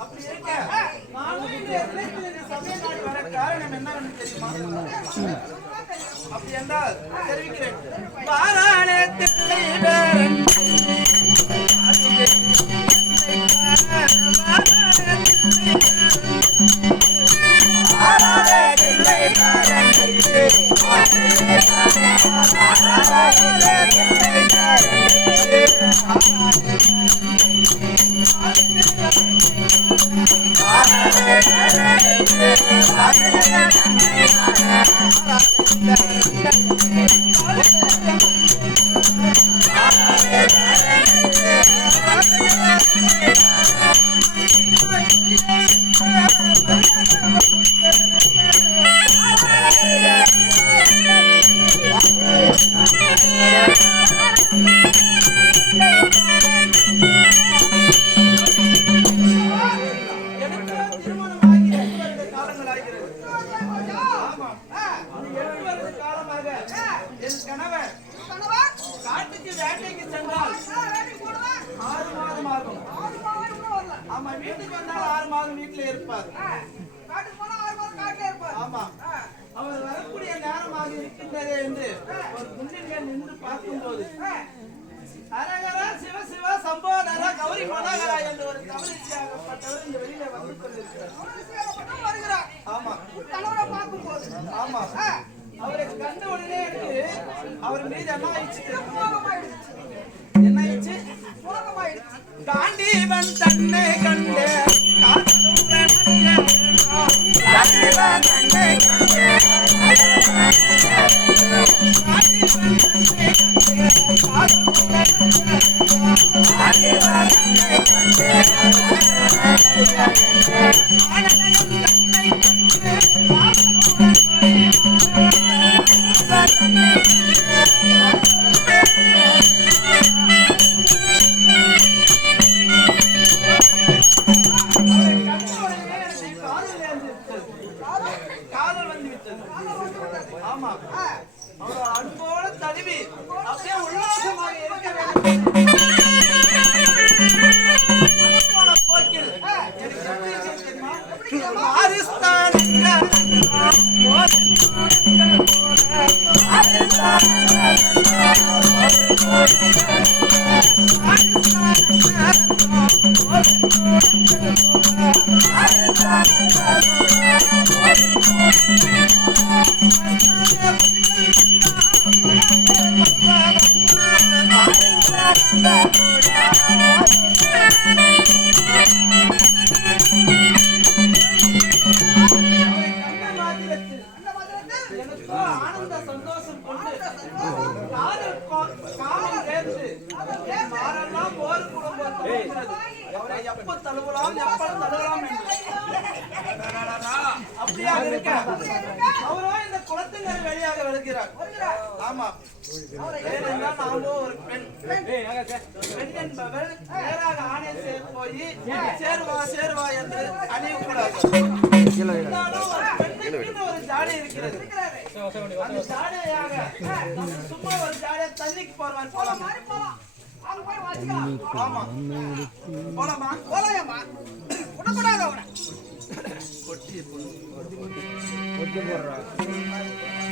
அப்படி இருக்க நானும் இந்த சமயநாடு வர காரணம் என்னன்னு தெரியுமா? அப்படி என்றால் தெரிவிக்கிறேன். அவர் வரக்கூடிய நேரமாக இருக்கின்றதே என்று ஒரு குன்றின் நின்று பார்க்கும்போது அரகரா சிவ சிவ சம்போதர கௌரி மனோகரா என்று ஒரு தமிழிசையாகப்பட்டவர் இந்த வெளியில வந்து கொண்டிருக்கிறார். ஆமா, கணவரை பார்க்கும்போது ஆமா அவரை கண்ட உடனே அவர் மீது என்ன ஆயிடுச்சு? காண்டீவன் தன்னை கண்டு சேருவா என்று அணியக்கூடாது. ஒரு ஜாடி இருக்கிறது. அந்த ஜாடையாக சும்மா ஒரு ஜாடியை தண்ணிக்கு போறவன் போலாமா? ஆமா போலாமா? போலாமா? உடக்கூடாது அவனை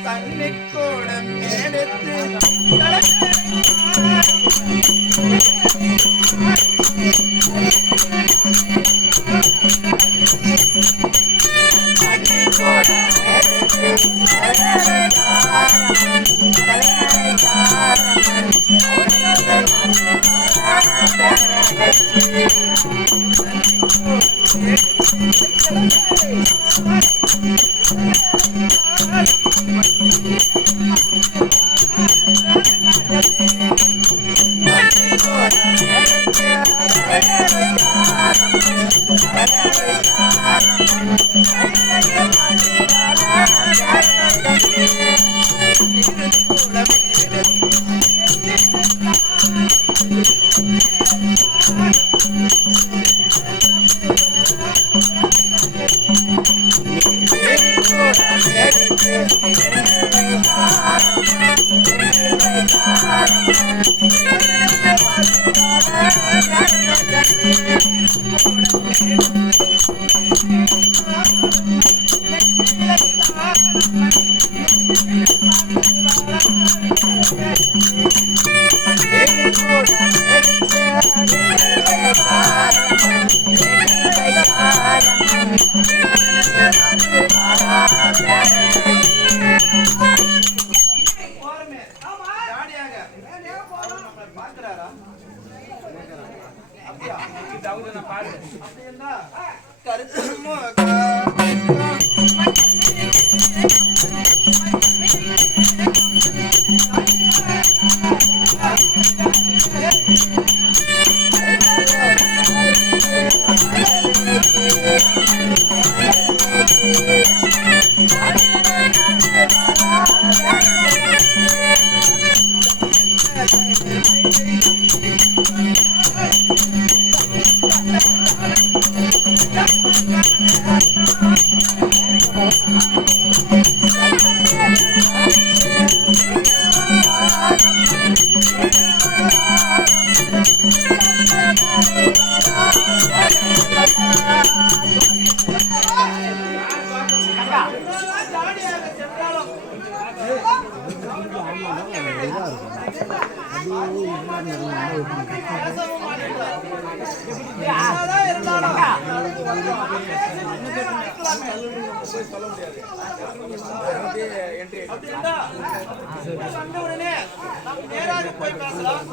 தண்ணி கூடம் எடுத்து நேராக போய் பேசலாம்.